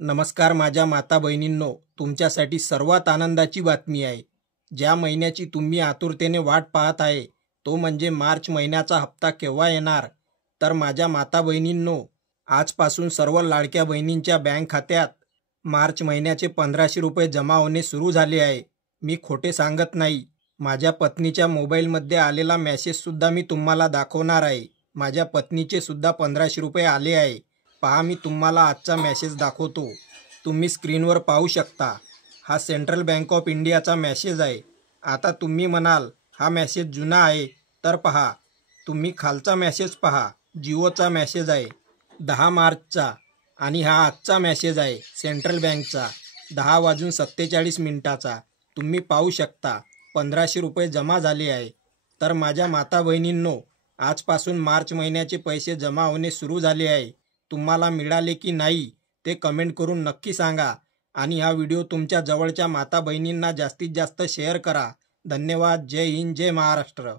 नमस्कार माझ्या माता बहिणींनो, तुमच्यासाठी सर्वात आनंदाची बातमी आहे. ज्या महिन्याची तुम्ही आतुरतेने वाट पाहत आहे तो म्हणजे मार्च महिन्याचा हप्ता केव्हा येणार. तर माझ्या माता बहिणींनो, आजपासून सर्व लाडक्या बहिणींच्या बँक खात्यात मार्च महिन्याचे 1500 रुपये जमा होणे सुरू झाले आहे. मी खोटे सांगत नाही. माझ्या पत्नीच्या मोबाईलमध्ये आलेला मेसेजसुद्धा मी तुम्हाला दाखवणार आहे. माझ्या पत्नीचे सुद्धा 1500 रुपये आले आहे. पहा, मी तुम्हाला आजचा मेसेज दाखवतो. तुम्ही स्क्रीनवर पाहू शकता. हा सेंट्रल बँक ऑफ इंडियाचा मेसेज आहे. आता तुम्ही म्हणाल हा मेसेज जुना आहे, तर पहा, तुम्ही खालचा मेसेज पहा. जिओचा मेसेज आहे 10 मार्चचा आणि हा आजचा मेसेज आहे सेंट्रल बँकचा 10:47 तुम्ही पाहू शकता 1500 रुपये जमा झाले आहे. तर माझ्या माता बहिणींनो, आजपासून मार्च महिन्याचे पैसे जमा होणे सुरू झाले आहे. तुम्हाला मिळाले की नाही ते कमेंट करून नक्की सांगा आणि हा व्हिडिओ तुमच्या जवळच्या माता बहिणींना जास्तीत जास्त शेअर करा. धन्यवाद. जय हिंद, जय महाराष्ट्र.